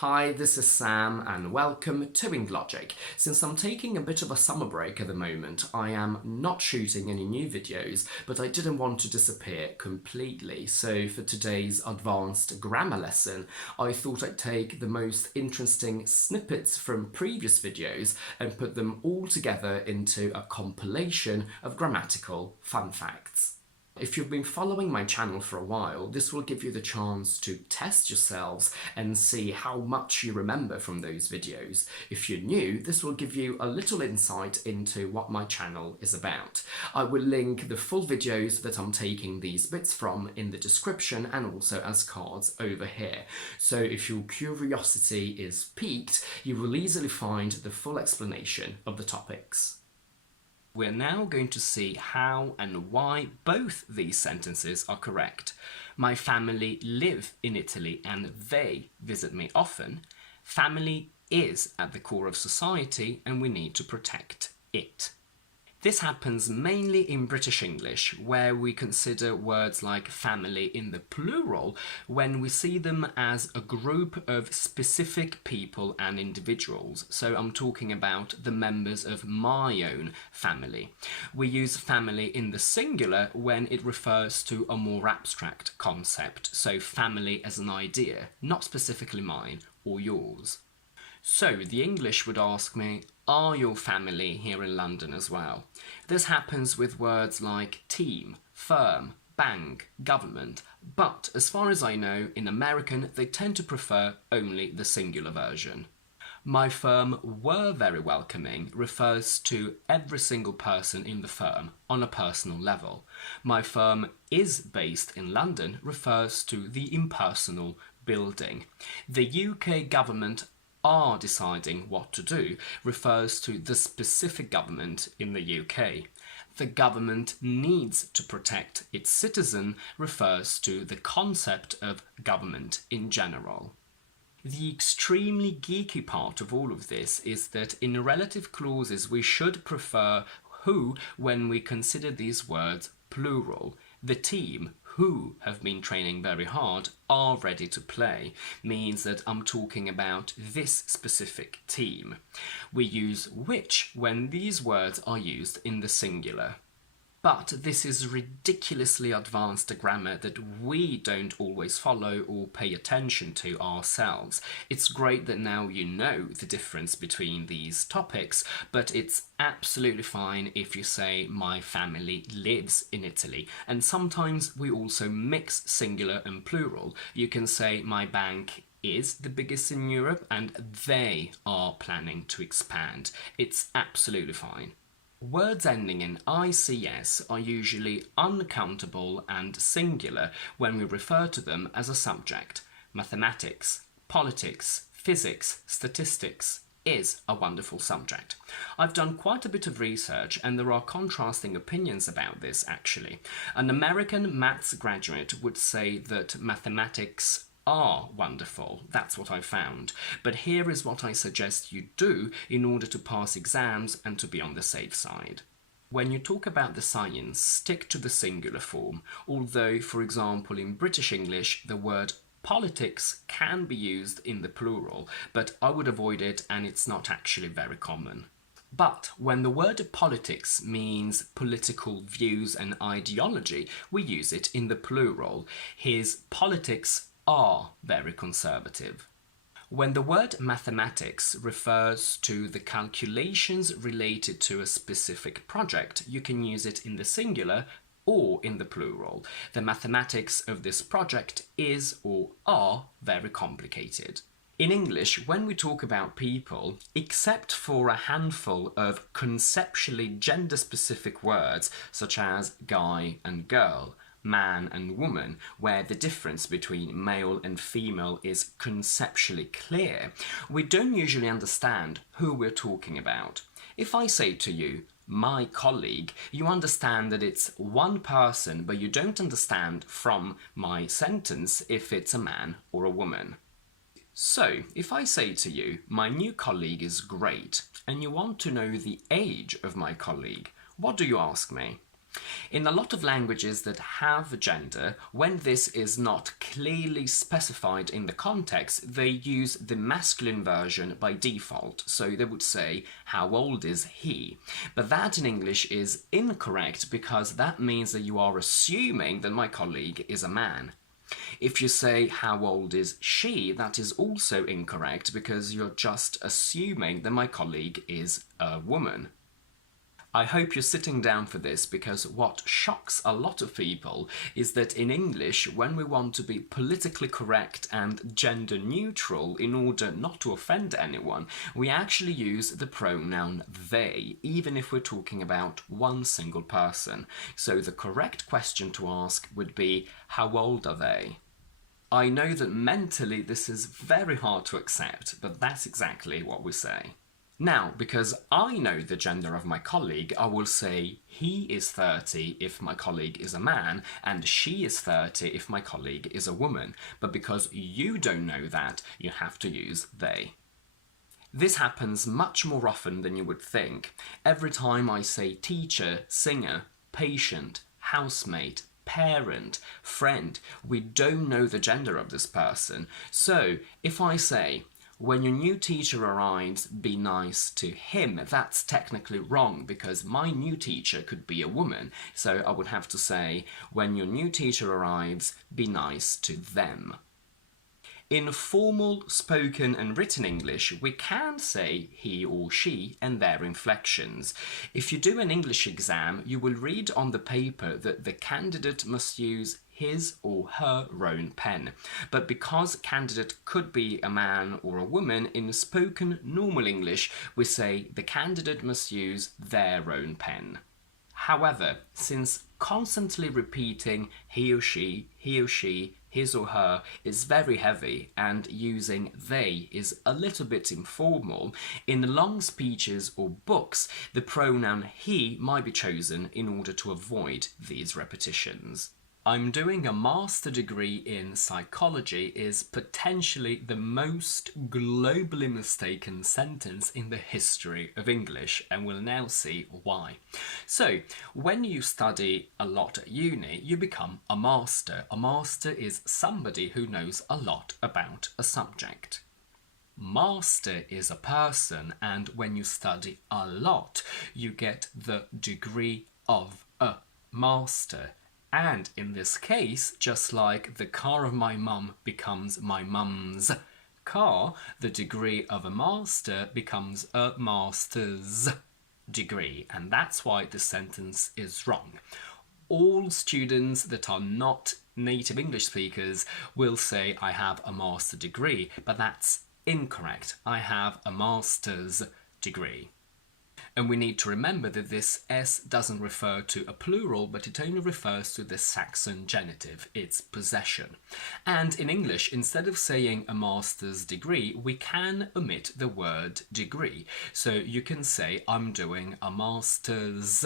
Hi, this is Sam and welcome to Logic. Since I'm taking a bit of a summer break at the moment, I am not shooting any new videos, but I didn't want to disappear completely. So for today's advanced grammar lesson, I thought I'd take the most interesting snippets from previous videos and put them all together into a compilation of grammatical fun facts. If you've been following my channel for a while, this will give you the chance to test yourselves and see how much you remember from those videos. If you're new, this will give you a little insight into what my channel is about. I will link the full videos that I'm taking these bits from in the description and also as cards over here. So if your curiosity is piqued, you will easily find the full explanation of the topics. We're now going to see how and why both these sentences are correct. My family live in Italy and they visit me often. Family is at the core of society and we need to protect it. This happens mainly in British English, where we consider words like family in the plural when we see them as a group of specific people and individuals. So I'm talking about the members of my own family. We use family in the singular when it refers to a more abstract concept, so family as an idea, not specifically mine or yours. So the English would ask me, are your family here in London as well? This happens with words like team, firm, bank, government, but as far as I know, in American they tend to prefer only the singular version. My firm were very welcoming refers to every single person in the firm on a personal level. My firm is based in London refers to the impersonal building. The UK government are deciding what to do refers to the specific government in the UK. The government needs to protect its citizen refers to the concept of government in general. The extremely geeky part of all of this is that in relative clauses we should prefer who when we consider these words plural. The team, who have been training very hard, are ready to play, means that I'm talking about this specific team. We use which when these words are used in the singular. But this is ridiculously advanced grammar that we don't always follow or pay attention to ourselves. It's great that now you know the difference between these topics, but it's absolutely fine if you say my family lives in Italy. And sometimes we also mix singular and plural. You can say my bank is the biggest in Europe and they are planning to expand. It's absolutely fine. Words ending in ICS are usually uncountable and singular when we refer to them as a subject. Mathematics, politics, physics, statistics is a wonderful subject. I've done quite a bit of research and there are contrasting opinions about this actually. An American maths graduate would say that mathematics are wonderful, that's what I found. But here is what I suggest you do in order to pass exams and to be on the safe side. When you talk about the science, stick to the singular form, although, for example, in British English, the word politics can be used in the plural, but I would avoid it and it's not actually very common. But when the word politics means political views and ideology, we use it in the plural. His politics are very conservative. When the word mathematics refers to the calculations related to a specific project, you can use it in the singular or in the plural. The mathematics of this project is or are very complicated. In English, when we talk about people, except for a handful of conceptually gender-specific words such as guy and girl, man and woman, where the difference between male and female is conceptually clear, we don't usually understand who we're talking about. If I say to you, my colleague, you understand that it's one person, but you don't understand from my sentence if it's a man or a woman. So, if I say to you, my new colleague is great, and you want to know the age of my colleague, what do you ask me? In a lot of languages that have gender, when this is not clearly specified in the context, they use the masculine version by default. So they would say, how old is he? But that in English is incorrect because that means that you are assuming that my colleague is a man. If you say, how old is she, that is also incorrect because you're just assuming that my colleague is a woman. I hope you're sitting down for this because what shocks a lot of people is that in English, when we want to be politically correct and gender neutral in order not to offend anyone, we actually use the pronoun they, even if we're talking about one single person. So the correct question to ask would be, how old are they? I know that mentally this is very hard to accept, but that's exactly what we say. Now, because I know the gender of my colleague, I will say he is 30 if my colleague is a man, and she is 30 if my colleague is a woman. But because you don't know that, you have to use they. This happens much more often than you would think. Every time I say teacher, singer, patient, housemate, parent, friend, we don't know the gender of this person. So, if I say, when your new teacher arrives, be nice to him, that's technically wrong because my new teacher could be a woman. So I would have to say, when your new teacher arrives, be nice to them. In formal spoken and written English, we can say he or she and their inflections. If you do an English exam, you will read on the paper that the candidate must use his or her own pen. But because candidate could be a man or a woman, in spoken normal English, we say the candidate must use their own pen. However, since constantly repeating he or she, his or her is very heavy and using they is a little bit informal, in long speeches or books, the pronoun he might be chosen in order to avoid these repetitions. I'm doing a master degree in psychology is potentially the most globally mistaken sentence in the history of English, and we'll now see why. So, when you study a lot at uni, you become a master. A master is somebody who knows a lot about a subject. Master is a person, and when you study a lot, you get the degree of a master. And in this case, just like the car of my mum becomes my mum's car, the degree of a master becomes a master's degree. And that's why the sentence is wrong. All students that are not native English speakers will say, I have a master degree, but that's incorrect. I have a master's degree. And we need to remember that this S doesn't refer to a plural, but it only refers to the SAXON genitive, its possession. And in English, instead of saying a master's degree, we can omit the word degree. So you can say, I'm doing a master's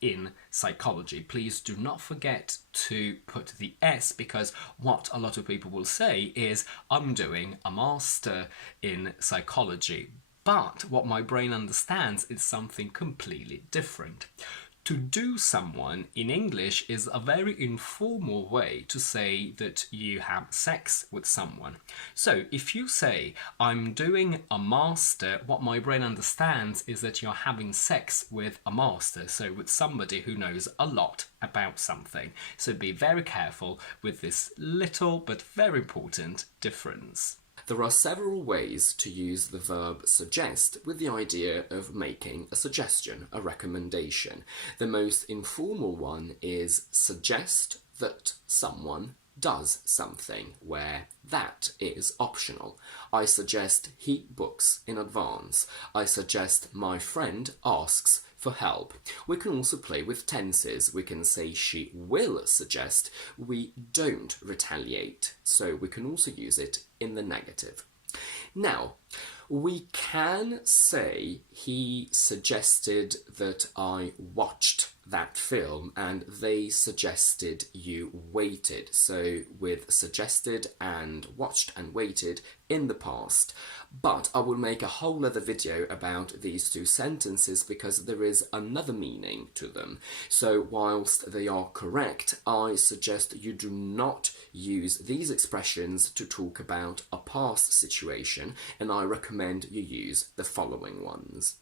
in psychology. Please do not forget to put the S, because what a lot of people will say is, I'm doing a master in psychology. But what my brain understands is something completely different. To do someone in English is a very informal way to say that you have sex with someone. So if you say, I'm doing a master, what my brain understands is that you're having sex with a master, so with somebody who knows a lot about something. So be very careful with this little but very important difference. There are several ways to use the verb suggest with the idea of making a suggestion, a recommendation. The most informal one is suggest that someone does something, where that is optional. I suggest he books in advance. I suggest my friend asks for help. We can also play with tenses. We can say she will suggest, we don't retaliate. So we can also use it in the negative. Now, we can say he suggested that I watched that film and they suggested you waited. So with suggested and watched and waited in the past. But I will make a whole other video about these two sentences because there is another meaning to them. So whilst they are correct, I suggest you do not use these expressions to talk about a past situation, and I recommend you use the following ones.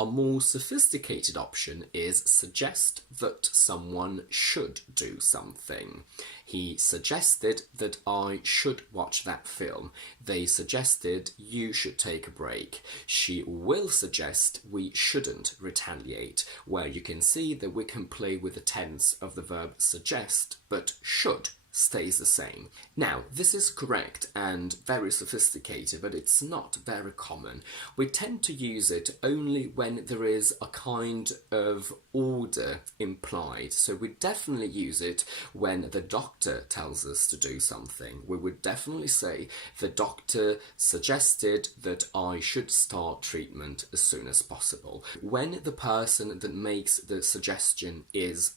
A more sophisticated option is suggest that someone should do something. He suggested that I should watch that film. They suggested you should take a break. She will suggest we shouldn't retaliate, where you can see that we can play with the tense of the verb suggest, but should stays the same. Now, this is correct and very sophisticated, but it's not very common. We tend to use it only when there is a kind of order implied. So we definitely use it when the doctor tells us to do something. We would definitely say the doctor suggested that I should start treatment as soon as possible. When the person that makes the suggestion is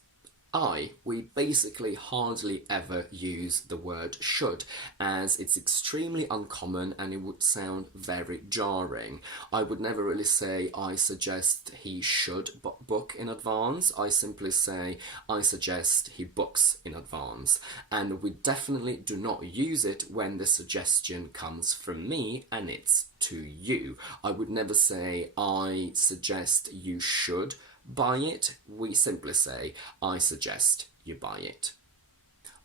we basically hardly ever use the word should, as it's extremely uncommon and it would sound very jarring. I would never really say I suggest he should book in advance. I simply say I suggest he books in advance. And we definitely do not use it when the suggestion comes from me and it's to you. I would never say I suggest you should buy it. We simply say, I suggest you buy it.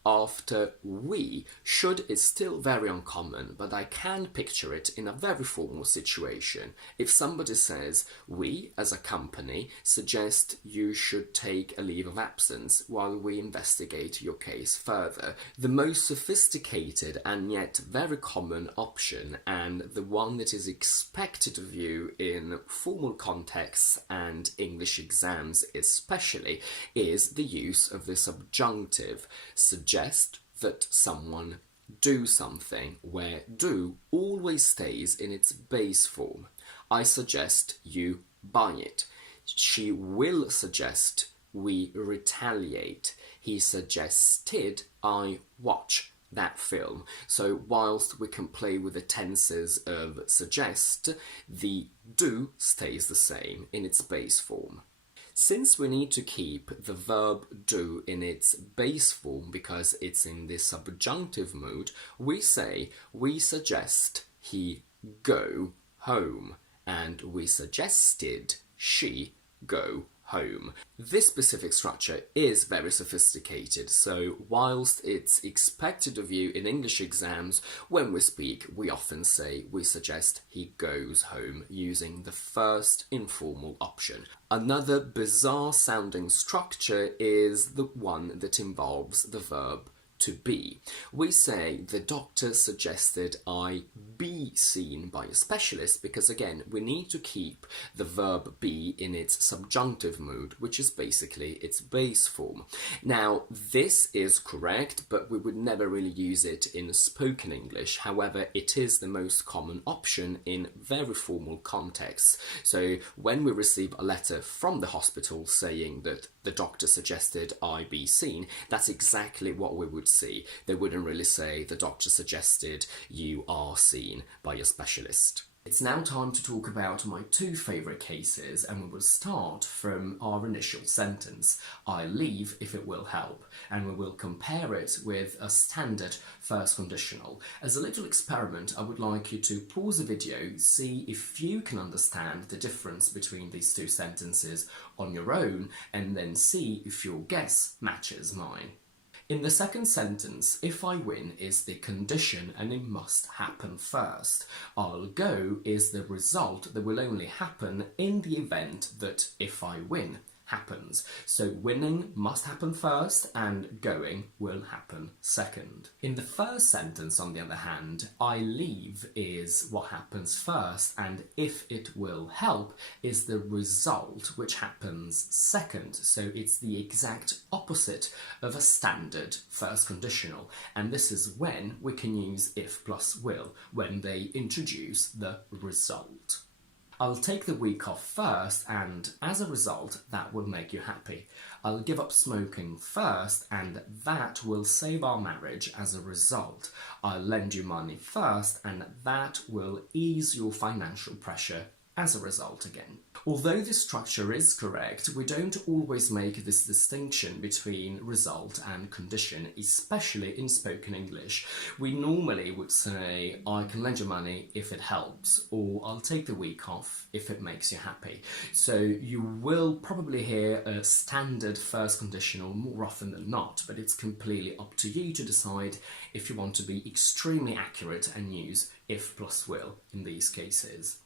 After we, should is still very uncommon, but I can picture it in a very formal situation. If somebody says, we as a company suggest you should take a leave of absence while we investigate your case further. The most sophisticated and yet very common option, and the one that is expected of you in formal contexts and English exams especially, is the use of the subjunctive. Suggest that someone do something, where do always stays in its base form. I suggest you buy it. She will suggest we retaliate. He suggested I watch that film. So whilst we can play with the tenses of suggest, the do stays the same in its base form. Since we need to keep the verb do in its base form because it's in the subjunctive mood, we say we suggest he go home and we suggested she go home. This specific structure is very sophisticated, so whilst it's expected of you in English exams, when we speak, we often say we suggest he goes home using the first informal option. Another bizarre sounding structure is the one that involves the verb to be. We say the doctor suggested I be seen by a specialist because, again, we need to keep the verb be in its subjunctive mood, which is basically its base form. Now, this is correct, but we would never really use it in spoken English. However, it is the most common option in very formal contexts. So when we receive a letter from the hospital saying that the doctor suggested I be seen, that's exactly what we would see. They wouldn't really say the doctor suggested you are seen by a specialist. It's now time to talk about my two favourite cases, and we will start from our initial sentence, I leave if it will help, and we will compare it with a standard first conditional. As a little experiment, I would like you to pause the video, see if you can understand the difference between these two sentences on your own, and then see if your guess matches mine. In the second sentence, if I win is the condition and it must happen first. I'll go is the result that will only happen in the event that if I win happens. So winning must happen first and going will happen second. In the first sentence, on the other hand, I leave is what happens first and if it will help is the result which happens second. So it's the exact opposite of a standard first conditional, and this is when we can use if plus will, when they introduce the result. I'll take the week off first, and as a result, that will make you happy. I'll give up smoking first, and that will save our marriage as a result. I'll lend you money first, and that will ease your financial pressure as a result again. Although this structure is correct, we don't always make this distinction between result and condition, especially in spoken English. We normally would say, I can lend you money if it helps, or I'll take the week off if it makes you happy. So you will probably hear a standard first conditional more often than not, but it's completely up to you to decide if you want to be extremely accurate and use if plus will in these cases.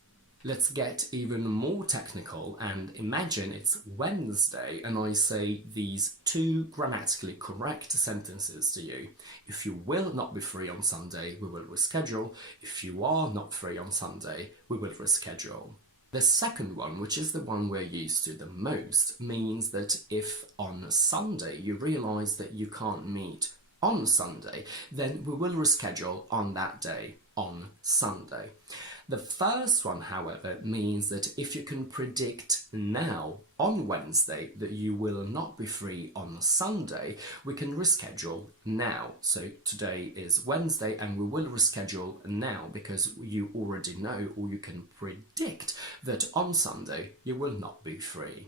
Let's get even more technical and imagine it's Wednesday and I say these two grammatically correct sentences to you. If you will not be free on Sunday, we will reschedule. If you are not free on Sunday, we will reschedule. The second one, which is the one we're used to the most, means that if on Sunday you realise that you can't meet on Sunday, then we will reschedule on that day, on Sunday. The first one, however, means that if you can predict now, on Wednesday, that you will not be free on Sunday, we can reschedule now. So today is Wednesday and we will reschedule now because you already know, or you can predict, that on Sunday you will not be free.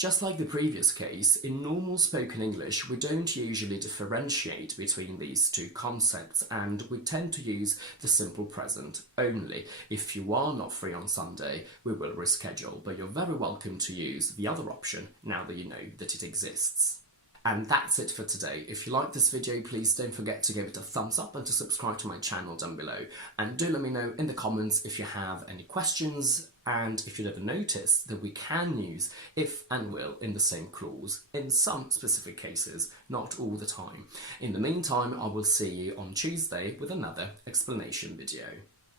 Just like the previous case, in normal spoken English, we don't usually differentiate between these two concepts and we tend to use the simple present only. If you are not free on Sunday, we will reschedule, but you're very welcome to use the other option now that you know that it exists. And that's it for today. If you like this video, please don't forget to give it a thumbs up and to subscribe to my channel down below. And do let me know in the comments if you have any questions and if you'd ever noticed that we can use if and will in the same clause in some specific cases, not all the time. In the meantime, I will see you on Tuesday with another explanation video.